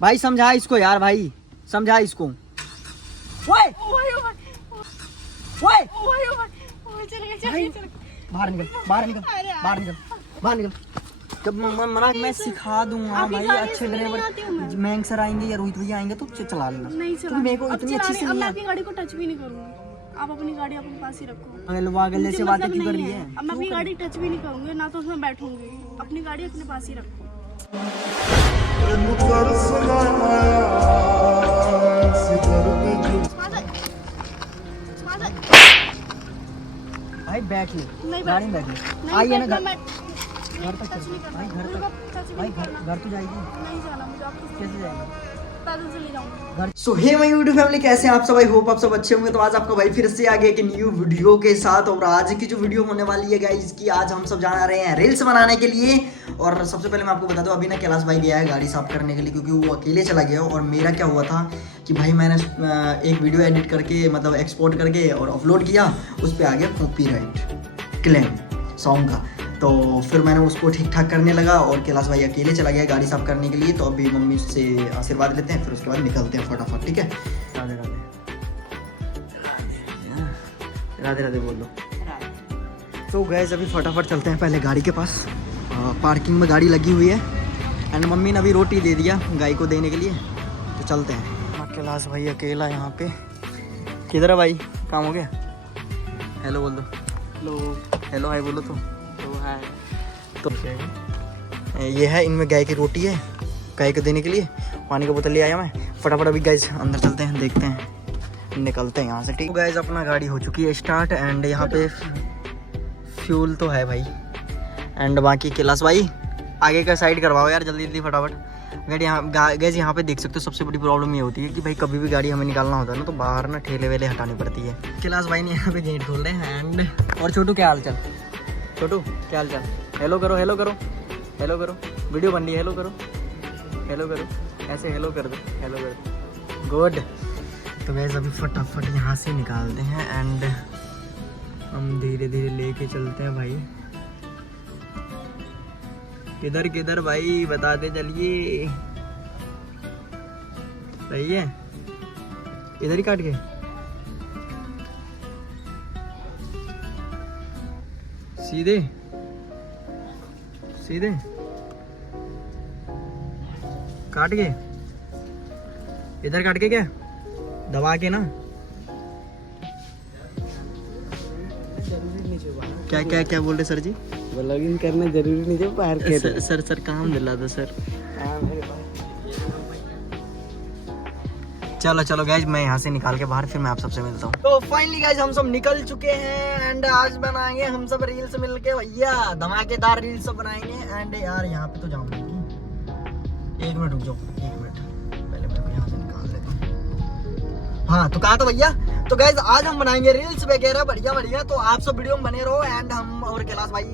भाई समझा इसको यार, भाई समझा इसको। ओए ओए बाहर निकल, बाहर निकल, बाहर निकल, बाहर निकल। जब मना मैं सिखा दूंगा भाई, अच्छे ड्राइवर मयंक सर आएंगे या रोहित भैया आएंगे तो चला लेना। नहीं चला, मेरे को इतनी अच्छी से नहीं मैं आपकी गाड़ी को टच भी नहीं करूंगी। आप अपनी गाड़ी अपने पास ही रखो। पागल से बातें क्यों कर रही है? अब मैं अपनी गाड़ी टच भी नहीं करूंगी, ना तो उसमें बैठूंगी। अपनी गाड़ी अपने पास ही रखो। भाई बैठ ले, गाड़ी में बैठ ले। आइए ना घर तक चल भाई, घर तक भाई, घर तो जाएगी। नहीं जाना मुझे, आप कैसे जाएगी? पैदल चली जाऊंगी। सो हे माय यूट्यूब फैमिली, कैसे हैं आप सब? आई होप आप सब अच्छे होंगे। तो आज आपका भाई फिर से आ गया कि न्यू वीडियो के साथ। और आज की जो वीडियो होने वाली है गाइस की, आज हम सब जा रहे हैं रील्स बनाने के लिए। और सबसे पहले मैं आपको बता दूं, अभी ना कैलाश भाई गया है गाड़ी साफ करने के लिए, क्योंकि वो अकेले चला गया। और मेरा क्या हुआ था कि भाई मैंने एक वीडियो एडिट करके, मतलब एक्सपोर्ट करके और अपलोड किया, उस पर आ गया कॉपीराइट क्लेम सॉन्ग का। तो फिर मैंने उसको ठीक ठाक करने लगा और कैलाश भाई अकेले चला गया गाड़ी साफ करने के लिए। तो अभी मम्मी से आशीर्वाद लेते हैं, फिर उसके बाद निकलते हैं फटाफट, ठीक है? राधे राधे, राधे राधे बोल दो। तो गैस अभी फटाफट चलते हैं पहले गाड़ी के पास। पार्किंग में गाड़ी लगी हुई है एंड मम्मी ने अभी रोटी दे दिया गाय को देने के लिए। तो चलते हैं। कैलाश भाई अकेला यहाँ पे। किधर है भाई? काम हो गया? हेलो बोल दो। हेलो हेलो हाय बोलो तो है। तो ये है, इनमें गाय की रोटी है, गाय को देने के लिए। पानी का बोतल ले आया मैं। फटाफट अभी गाइस अंदर चलते हैं, देखते हैं, निकलते हैं यहाँ से, ठीक? तो गाइस अपना गाड़ी हो चुकी है स्टार्ट एंड यहाँ पे फ्यूल तो है भाई। एंड बाकी कैलाश भाई आगे का साइड करवाओ यार जल्दी जल्दी फटाफट। गाड़ी यहाँ गाइस यहाँ पे देख सकते हो, सबसे बड़ी प्रॉब्लम ये होती है कि भाई कभी भी गाड़ी हमें निकालना होता है ना, तो बाहर ना ठेले वेले हटानी पड़ती है। कैलाश भाई ने यहाँ पे गेट खोल रहे हैं। एंड और छोटू क्या हाल चाल? छोटू क्या हाल चाल? हेलो करो, हेलो करो, हेलो करो, वीडियो बन रही है, हेलो करो, हेलो करो, ऐसे हेलो कर दो, हेलो कर दो, गुड। तो गैस अभी फटाफट यहाँ से निकालते हैं एंड हम धीरे धीरे लेके चलते हैं भाई। किधर किधर भाई बताते चलिए। सही है, इधर ही काट के। सीधे सीधे काट के, इधर काट के, क्या दबा के ना? क्या क्या क्या बोल रहे सर जी? लॉगिन करना जरूरी नहीं है बाहर के। सर काम दिला दो सर। चलो चलो गाइज, मैं यहाँ से निकाल के बाहर, फिर मैं आप सबसे मिलता हूँ। तो फाइनली गाइज हम सब निकल चुके हैं एंड आज बनाएंगे हम सब रील्स मिलके भैया, धमाकेदार रील्स बनाएंगे। एंड यार यहाँ पे तो जाऊंगी, एक मिनट रुक जाओ, एक मिनट पहले मेरे को यहाँ से निकाल लेते हैं। हाँ तो कहा तो भैया, तो गाइज आज हम बनाएंगे रील्स वगैरह बढ़िया बढ़िया। तो आप सब वीडियो में बने रहो एंड हम और कैलाश भाई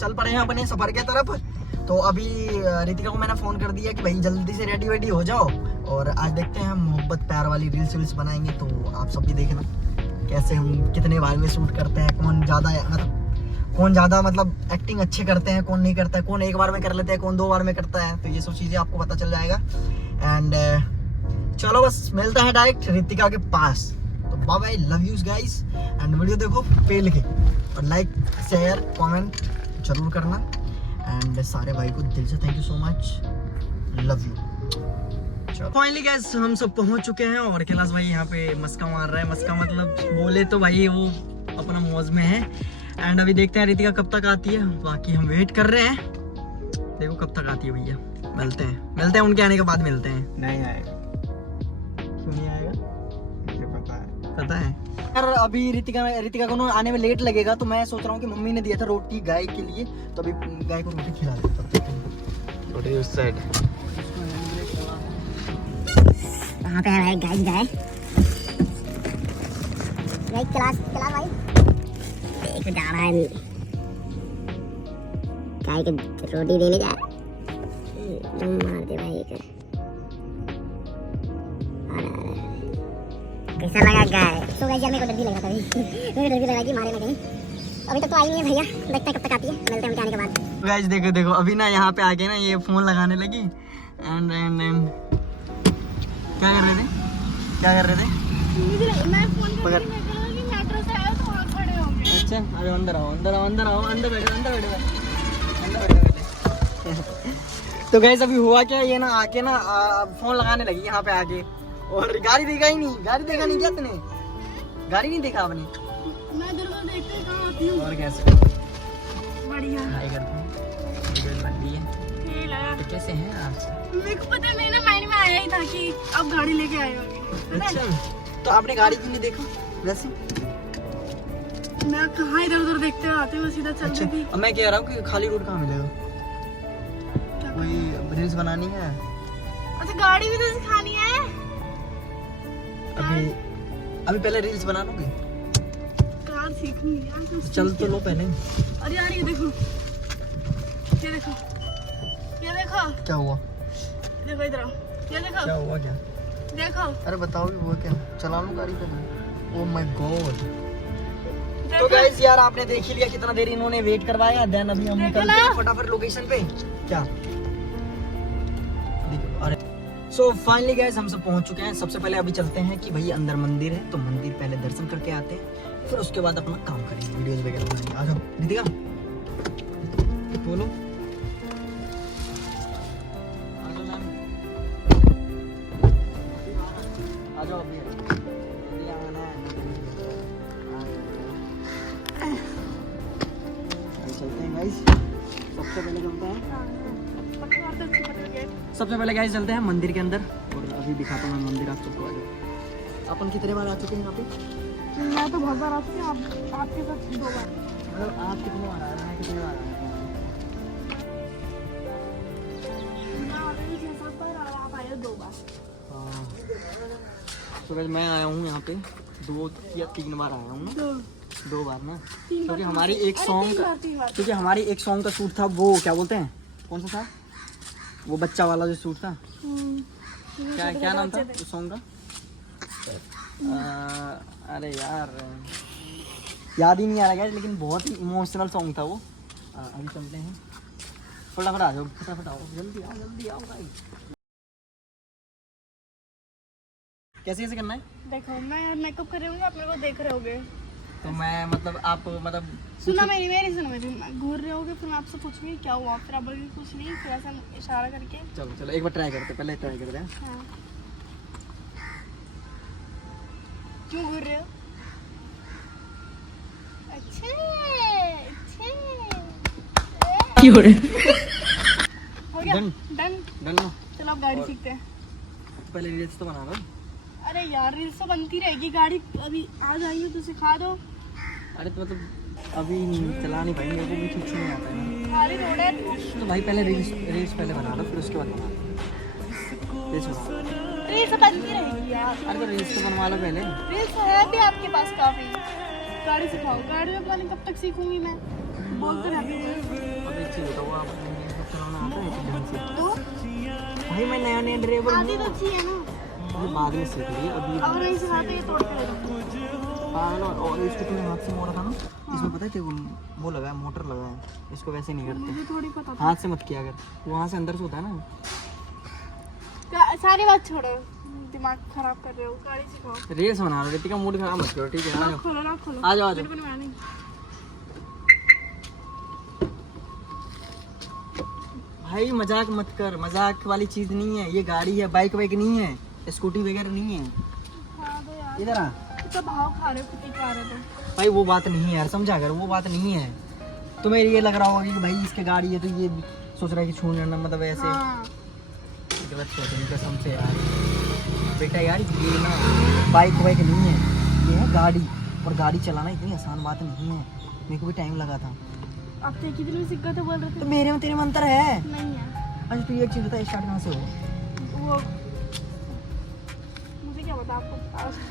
चल पड़े हैं अपने सफर के तरफ। तो अभी रितिका को मैंने फ़ोन कर दिया कि भाई जल्दी से रेडी वेडी हो जाओ और आज देखते हैं हम मोहब्बत प्यार वाली रील्स बनाएंगे। तो आप सब भी देखना कैसे हम कितने बार में शूट करते हैं, कौन ज़्यादा मतलब एक्टिंग अच्छे करते हैं, कौन नहीं करता है, कौन एक बार में कर लेते हैं, कौन 2 बार में करता है। तो ये सब चीज़ें आपको पता चल जाएगा। एंड चलो बस मिलता है डायरेक्ट रितिका के पास। तो bye bye, love you guys. And video देखो पेल के और लाइक शेयर कमेंट जरूर करना। एंड सारे भाई को दिल से thank you so much, love you. Finally guys हम सब पहुंच चुके हैं और कैलाश भाई यहाँ पे मस्का मार रहा है। मस्का मतलब बोले तो भाई वो अपना मौज में है। एंड अभी देखते हैं रितिका कब तक आती है, बाकी हम वेट कर रहे हैं, देखो कब तक आती है भैया। मिलते हैं उनके आने के बाद मिलते हैं। नहीं आएगा, क्यों नहीं आएगा? पता है यार अभी रितिका को आने में लेट लगेगा। तो मैं सोच रहा हूँ कि मम्मी ने दिया था रोटी गाय के लिए, तो अभी गाय को रोटी खिला देता हूँ। थोड़ी उस साइड कहाँ पे है भाई गाय क्लास भाई देख जा रहा है, गाय के रोटी देने जा रहा है। मार दे भाई का। कैसा लगा गाय? तो गाइस यार मेरे को डर भी लग रहा था मेरे डर भी लगा कि मारे ना कहीं। अभी तक तो आई नहीं है भैया, देखते हैं कब तक आती है, मिलते हैं उनके आने के बाद। गाइस देखो अभी ना यहाँ पे आके ना ये फोन लगाने लगी एंड क्या कर रहे थे? क्या कर रहे थे? मैं फोन पकड़। करके मैं कहा कि मेट्रो से आया तो वहाँ खड़े होंगे। अच्छा, अरे अंदर आओ, अंदर आओ, अंदर आओ, अंदर बैठो, अंदर बैठो, अंदर बैठो। तो गाइस अभी हुआ क्या, ये ना आके ना फोन लगाने लगी यहाँ पे आके, और गाड़ी देखा ही नहीं, गाड़ी देखा नहीं क्या तूने? गाड़ी नहीं देखा आपने? मैं इधर उधर देखते ही कहाँ आती हूँ। और कैसे बढ़िया हाय करते हैं, वीडियो बन रही है। खेल है। तो कैसे हैं आप? मेरे को पता नहीं ना, माइंड में आया ही था कि अब गाड़ी लेके आए होंगे, पता है? अच्छा, तो आपने गाड़ी क्यों नहीं देखा वैसे? मैं कहाँ इधर उधर देखते हुए आती हूँ, सीधा चल अच्छा, रही थी। अब मैं कह रहा हूँ कि खाली रोड कहाँ मिलेगा? क्या कोई रील्स बनानी है अच्छा, गाड़ी भी तो सिखानी है। अभी? अभी पहले रील्स बना लोगे? कार सीखूंगी यार, तो चल तो लो पहले। अरे यार ये देखो, ये देखो, ये देखो, क्या हुआ? देखो इधर आओ, ये देखो, क्या हुआ क्या? देखो, अरे बताओ भी हुआ क्या? चला लो गाड़ी पे। Oh my God. तो देखो। गाइस यार आपने देख ही लिया कितना देर इन्होंने वेट करवाया, देन अभी हम देखो निकलते ना। हैं फटाफट लोकेशन पे। क्या देखो, अरे सो फाइनली गाइस हम सब पहुंच चुके हैं। सबसे पहले अभी चलते हैं कि भाई अंदर मंदिर है, तो मंदिर पहले दर्शन करके आते हैं, फिर उसके बाद अपना काम करेंगे, वीडियोस वगैरह बनाएंगे। आ जाओ दीदी का बोलो। आ जाओ मैम, आ जाओ अभी जल्दी आना है। अभी चलते हैं गाइस। सबसे पहले चलते हैं, सबसे पहले गाइस चलते हैं मंदिर के अंदर, और अभी दिखाता हूँ मैं मंदिर आप सबको। आ जाओ। अपन कितने बार आ चुके हैं यहाँ पे? मैं तो बहुत बार आती हूँ, आपके साथ 2 बार। मतलब आप कितने बार आ रहे हैं, मैं कितने बार आ रहा हूँ? मैं ऑलरेडी 6-7 बार आया, आप आए हो 2 बार। हाँ, तो गाइस मैं आया हूँ यहाँ पे 2 या 3 बार आया हूँ ना, 2 बार ना, 3 बार क्योंकि हमारी एक अरे सॉन्ग 3 का, बार, 3 बार। क्योंकि हमारी एक सॉन्ग का शूट था, वो क्या बोलते हैं, कौन सा था वो बच्चा वाला जो शूट था, क्या क्या नाम था उस सॉन्ग का? अरे यार याद ही नहीं आ रहा है, लेकिन बहुत ही इमोशनल सॉन्ग था वो। अभी चलते हैं, फटाफट आ जाओ, फटाफट आओ, जल्दी आओ भाई। कैसे कैसे करना है? देखो मैं मेकअप कर रही हूँ, आप मेरे को देख रहे होगे। तो मैं मतलब आप मतलब सुना मेरी सुनो मेरी, घूर रहे होगे, फिर मैं आपसे पूछूंगी क्या हुआ, फिर आप बोलोगे कुछ नहीं, फिर ऐसा इशारा करके। चलो चलो एक बार ट्राई करते हैं, पहले ट्राई करते हैं। हाँ। क्यों घूर रहे हो? अच्छे हो गया, Done. डन। डन ना? चलो अब गाड़ी सीखते हैं। पहले रील्स तो बना लो। अरे यार रील्स तो बनती रहेगी, गाड़ी अभी आ जाएगी तो सिखा दो। अरे तो मतलब अभी चला नहीं भाई, मेरे को भी ठीक से नहीं आता है ना। खाली रोड है तो भाई पहले रील्स पहले बना लो, फिर उसके बाद बना लो। रील्स बना लो। रील्स बनती रहेगी यार। अरे तो रील्स तो बनवा लो पहले। रील्स है भी आपके पास काफी, गाड़ी सिखाओ। गाड़ी में पता नहीं कब तक सीखूंगी मैं, बोलते रहती हूँ। अब एक चीज बताओ, आप चलाना आता है ढंग से? तो भाई मैं नया ड्राइवर आती तो हूँ, अच्छी है ना, अभी बाद में सीख रही है अभी। अब नहीं सिखाते ये तोड़ के ले जाते। और इसको तुमने हाथ से मोड़ा था ना, इसमें पता है क्या वो लगा है, मोटर लगा है, इसको वैसे नहीं करते, मुझे थोड़ी पता था। हाथ से मत किया अगर, वहाँ से अंदर से होता है ना। सारी बात छोड़ो, दिमाग खराब कर रहे हो, गाड़ी सिखाओ। रेस बना लो, रितिका मूड खराब मत करो, ठीक है? आ जाओ खोलो ना, खोलो। आ जाओ आ जाओ। मेरे को नहीं आनी। भाई मजाक मत कर, मजाक वाली चीज नहीं है ये, गाड़ी है, बाइक वाइक नहीं है, स्कूटी वगैरह नहीं है। हाँ दो यार, इधर आ तो भाव खा रहे हो, कुत्ती खा रहे थे। भाई, वो बात नहीं है यार, समझा कर, वो बात नहीं है। तुम्हें ये लग रहा होगा कि भाई इसके गाड़ी है तो ये सोच रहा है कि छूने ना, मतलब ऐसे हाँ। गलत सोचने कसम से यार। बेटा यार ये ना बाइक वाइक नहीं है, ये है गाड़ी, और गाड़ी चलाना इतनी आसान बात नहीं है, मेरे को भी टाइम लगा था। आप तो एक ही दिन में सीख गए थे, बोल रहे तो थे। मेरे में तेरे में अंतर है। नहीं है अच्छा तू एक चीज बता, स्टार्ट कहाँ से हो? वो, मुझे क्या पता आपको।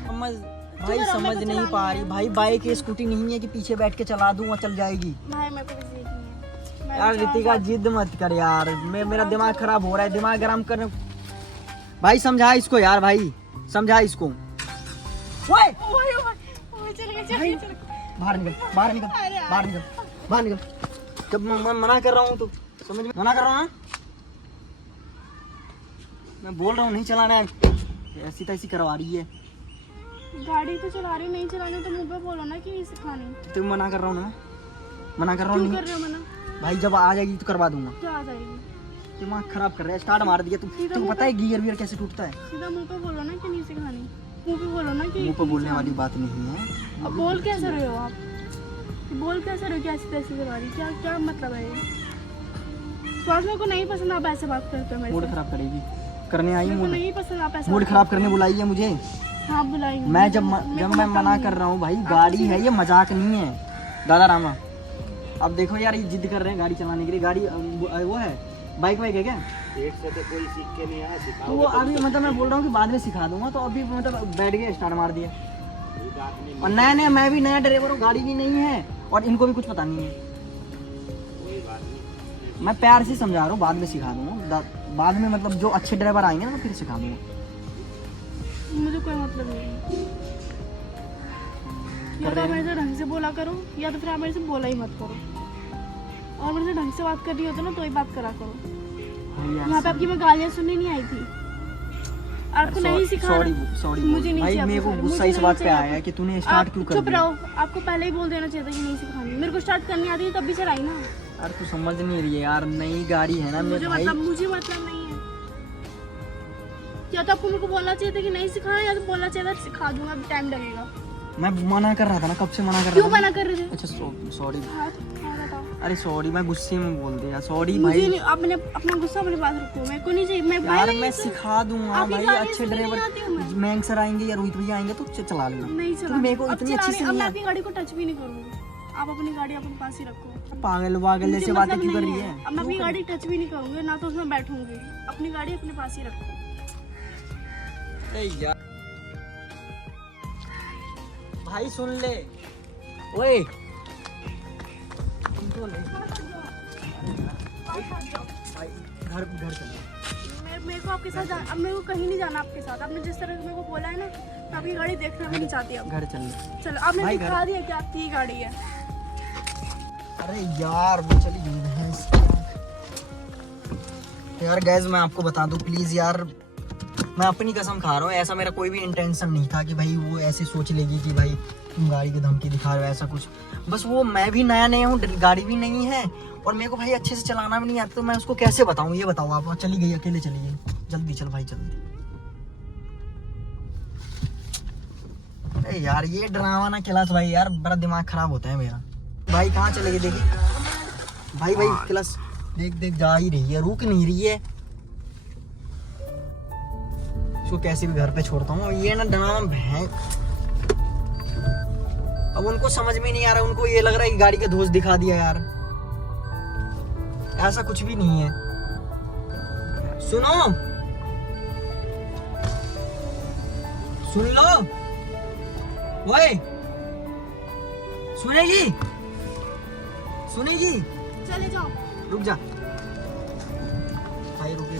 समझ भाई, समझ नहीं पा रही भाई, बाइक स्कूटी नहीं है कि पीछे बैठ के चला दूँ और चल जाएगी। भाई मेरे को भी सीखनी है। मैं यार भी रितिका जिद मत कर यार, मेरा दिमाग खराब हो रहा है, दिमाग गरम कर भाई, समझा इसको यार, भाई समझा इसको। ओए ओए, चल गए, चल गए, चल गए। बाहर निकल, बाहर निकल, अरे यार। बाहर निकल, बाहर निकल। जब मैं मना कर रहा हूँ तो समझ में, मना कर रहा हूँ ना, मैं बोल रहा हूँ नहीं चलाना है। ऐसी तैसी करवा रही है। गाड़ी तो चला रही, नहीं चलानी तो मुंह पे बोलो ना कि नहीं सिखानी। तुम मना कर रहा हूँ ना, मना कर रहा क्यों हूँ। कर रहे हो मना? भाई जब आ जाएगी तो करवा दूंगा। क्या आ जाएगी? दिमाग खराब कर रहा है, स्टार्ट मार दिया। सीधा तुम मुंह पता है गियर वियर कैसे टूटता है? सीधा मुंह पे बोलो ना कि नहीं सिखानी। मुंह पे बोलो ना कि मुंह पे बोलने वाली बात नहीं है। अब बोल कैसे रहे हो आप? बोल कैसे रहे हो कि ऐसी तैसी करवारी? क्या क्या मतलब है ये? स्वास्थ्य मेरे को नहीं पसंद आप ऐसे बात करते हो मेरे मूड से। खराब करेगी, करने आई मेरे को मूड नहीं पसंद आप ऐसे मूड बात खराब करते करने बुलाई है मुझे। हो। हाँ बुलाएंगे। मैं जब मेरे को मैं मतलब मना नहीं कर है। रहा हूँ भाई, आप गाड़ी तो है ये, मजाक नहीं है दादा रामा। अब देखो यार, ये जिद कर रहे हैं गाड़ी चलाने के लिए। गाड़ी वो है, बाइक वाइक है क्या? एक से तो कोई सीख के नहीं आया, तो वो अभी मतलब मैं बोल रहा हूँ कि बाद में सिखा दूंगा, तो अभी मतलब बैठ गए, स्टार्ट मार दिया। और नया नया, मैं भी नया ड्राइवर हूँ, गाड़ी भी नहीं है और इनको भी कुछ पता नहीं है। मैं प्यार से समझा रहा हूँ, बाद में सिखा दूंगा। बाद में मतलब जो अच्छे ड्राइवर आएंगे ना, फिर सिखा दूंगा। मुझे कोई मतलब नहीं है। या तो आप मेरे से ढंग से बोला करो, या तो फिर आप मेरे से बोला ही मत करो। और मेरे से ढंग से बात करनी होती है ना, तो ही बात करा करो। यहाँ पे आपकी मैं गालियाँ सुनने नहीं आई थी। आपको नहीं सिखा। सॉरी मुझे नहीं भाई, चाहिए मेरे को आपसे, गुस्सा मुझे इस नहीं बात पे चाहिए आया है कि तूने स्टार्ट क्यों कर चुप दिया। रहो। आपको पहले ही बोल देना चाहिए था कि नहीं सिखानी। मेरे को स्टार्ट करनी आती है तब भी चलाई ना। यार तू समझ नहीं रही है यार, नई गाड़ी है ना मेरे भाई। मुझे मतलब नहीं है। या तो आपको मेरे को बोलना चाहिए था कि नहीं सिखाना, या तो बोलना चाहिए था सिखा दूंगा, अभी टाइम लगेगा। मैं मना कर रहा था ना, कब से मना कर क्यों रहा था। मना कर रहे थे? अच्छा सॉरी। हाँ बताओ। अरे सॉरी, मैं गुस्से में बोल दिया, सॉरी मुझे भाई। नहीं, अपने अपना गुस्सा अपने पास रखो। मेरे को नहीं चाहिए। मैं यार भाई मैं सिखा दूंगा आपकी भाई, गाड़ी अच्छे सुनने नहीं आती हूँ ड्राइवर मैं। मैंग सर आएंगे या रोहित भैया आएंगे तो चला लेना। नहीं तो चला। मेरे को अब इतनी अच्छी चलाने- से अब नहीं मैं है। अपनी गाड़ी को टच भी नहीं करूंगी। आप अपनी गाड़ी अपने पास ही रखो। पागल वागल मुझे जैसे मतलब बातें क्यों कर नहीं रही है। है? अब मैं अपनी गाड़ी टच भी नहीं करूंगी, ना तो उसमें बैठूंगी। अपनी गाड़ी अपने पास ही रखो। यार भाई सुन ले, ओए घर चलो। मेरे को आपके साथ अब मेरे को कहीं नहीं जाना आपके साथ। आपने जिस तरह से मेरे को बोला है ना, मैं आपकी गाड़ी देखना भी नहीं चाहती अब। घर चल। चलो आपने भाई, दिखा दिया कि आपकी ही गाड़ी है। अरे यार वो चली गई भैंस। यार गैस मैं आपको बता दूं प्लीज यार, मैं अपनी कसम खा रहा हूँ, ऐसा मेरा कोई भी इंटेंशन नहीं था कि भाई वो ऐसे सोच लेगी कि भाई तुम गाड़ी की धमकी दिखा रहे हो, ऐसा कुछ। बस वो मैं भी नया हूँ, गाड़ी भी नहीं है और मेरे को भाई अच्छे से चलाना भी नहीं आता, तो मैं उसको कैसे बताऊँ, ये बताओ आप। चली गई, अकेले चली गई। जल्दी चल भाई जल्दी। अरे यार ये ड्रामा ना क्लास भाई, यार बड़ा दिमाग खराब होता है मेरा। भाई कहाँ चले गए? देखिए भाई क्लास देख जा ही रही है, रुक नहीं रही है। इसको कैसे भी घर पे छोड़ता हूँ। ये ना ड्रामा भैंस, अब उनको समझ में नहीं आ रहा, उनको ये लग रहा है कि गाड़ी का दोष दिखा दिया। यार ऐसा कुछ भी नहीं है। सुनो, सुन लो, ओए सुनेगी? चले जाओ। रुक जा भाई, रुके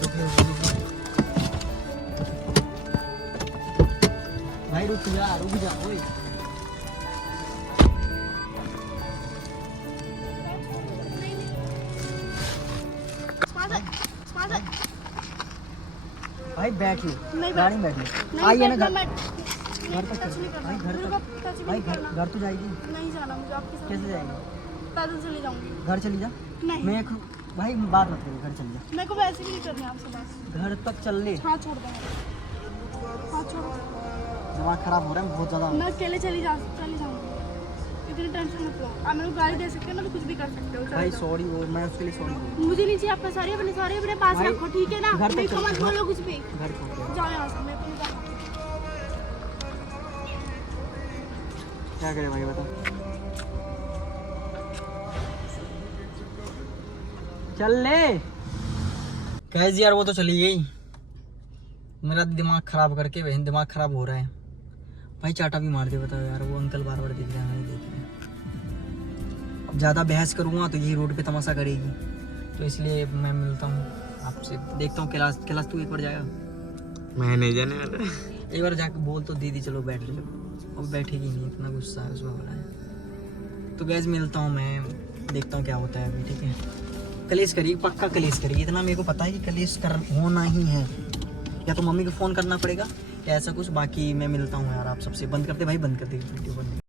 भाई, रुक जा ओए। भाई बैठ लो, गाड़ी में बैठ लो। आइए ना घर तक चलो। भाई घर तक, भाई घर तो जाएगी। नहीं जाना मुझे आपके साथ। कैसे जाएगी? पैदल चली जाऊंगी। घर चली जा। नहीं मैं भाई बात मत करो, घर चल जा। मेरे को वैसे भी नहीं करनी आपसे बात। घर तक चल ले। हाथ छोड़ दो, हाथ छोड़ दो। दिमाग खराब हो रहा है बहुत ज्यादा। मैं अकेले चली जाऊंगी। इतनी टेंशन मत लो। आप मेरे को गाड़ी दे सकते हो ना, तो कुछ भी कर सकते हो। भाई सॉरी, वो मैं उसके लिए सॉरी। मुझे नहीं चाहिए आपका सारे अपने पास भाई, रखो, ठीक है ना? घर तक मेरे को चल, मत बोलो कुछ भी। घर छोड़ दे। जाओ यहाँ से, मेरे को नहीं जाना। क्या करे भाई बता। चल ले। कैसे यार, वो तो चली गई, मेरा दिमाग खराब करके। बहन दिमाग खराब हो रहा है भाई, चाटा भी मार दे। बताओ यार, वो अंकल बार बार दिख रहे हैं, हमें देख रहे हैं। अब ज़्यादा बहस करूँगा तो ये रोड पे तमाशा करेगी, तो इसलिए मैं मिलता हूँ आपसे, देखता हूँ। क्लास तू एक बार जाएगा? मैं नहीं जाने वाला। एक बार जाके बोल तो दीदी चलो बैठ ले, अब बैठेगी नहीं, इतना गुस्सा है उसमें हो रहा है। तो गैस मिलता हूँ मैं, देखता हूँ क्या होता है अभी, ठीक है? कलेश करिए, पक्का कलेश करिए, इतना मेरे को पता है कि कलेश कर होना ही है। या तो मम्मी को फ़ोन करना पड़ेगा या ऐसा कुछ। बाकी मैं मिलता हूँ यार आप सबसे। बंद करते भाई, बंद कर दे वीडियो बंद।